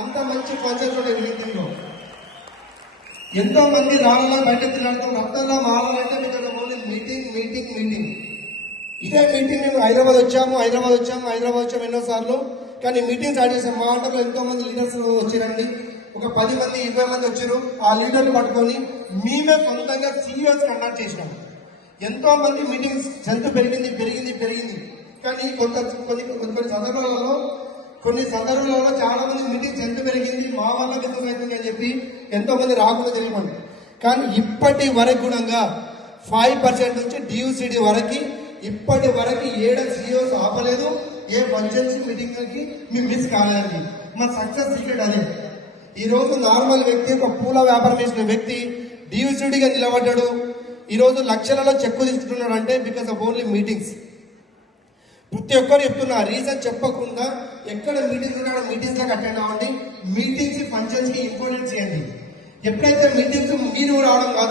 అంత మంచి ఫంక్షన్స్ ఉన్నాయి మీటింగ్లో. ఎంతో మంది రాళ్ళ బయట తినడం రక్తంలో మారాలంటే మీకు ఓన్లీ మీటింగ్ మీటింగ్ మీటింగ్. ఇదే మీటింగ్ మేము హైదరాబాద్ వచ్చాము ఎన్నోసార్లు. కానీ మీటింగ్ స్టార్ట్ చేసాం. మా ఆటలో ఎంతో మంది లీడర్స్ వచ్చారండి. ఒక 10 మంది 20 మంది వచ్చారు. ఆ లీడర్లు పట్టుకొని మేమే సొంతంగా సీఈఓస్ కండక్ట్ చేసినాం. ఎంతో మంది మీటింగ్స్ స్ట్రెంత్ పెరిగింది. కానీ కొన్ని సందర్భాలలో చాలా మంది మీటింగ్ స్ట్రెంత్ పెరిగింది, మా వల్ల బిజినెస్ అవుతుంది అని చెప్పి ఎంతో మంది రాకుండా జరిగిపోయింది. కానీ ఇప్పటి వరకు కూడా 5% నుంచి DUCD వరకు ఇప్పటి వరకు 7 CEOs ఆపలేదు. ఏ ఫంక్షన్స్ మీటింగ్కి మేము మిస్ కాలేదండి. మా సక్సెస్ సీక్రెట్ అదే. ఈ రోజు నార్మల్ వ్యక్తి, ఒక పూల వ్యాపారం చేసిన వ్యక్తి DUCDగా నిలబడ్డాడు. ఈ రోజు లక్షలలో చెక్కు తీసుకుంటున్నాడు అంటే బికాస్ ఆఫ్ ఓన్లీ మీటింగ్స్. ప్రతి ఒక్కరు చెప్తున్నా, రీజన్ చెప్పకుండా ఎక్కడ మీటింగ్స్ ఉన్నాడో మీటింగ్స్ లాగా అటెండ్ అవ్వండి. మీటింగ్స్ ఫంక్షన్స్ కి ఇంపార్టెన్స్ చేయండి. ఎప్పుడైతే మీటింగ్స్ మీరు రావడం కాదు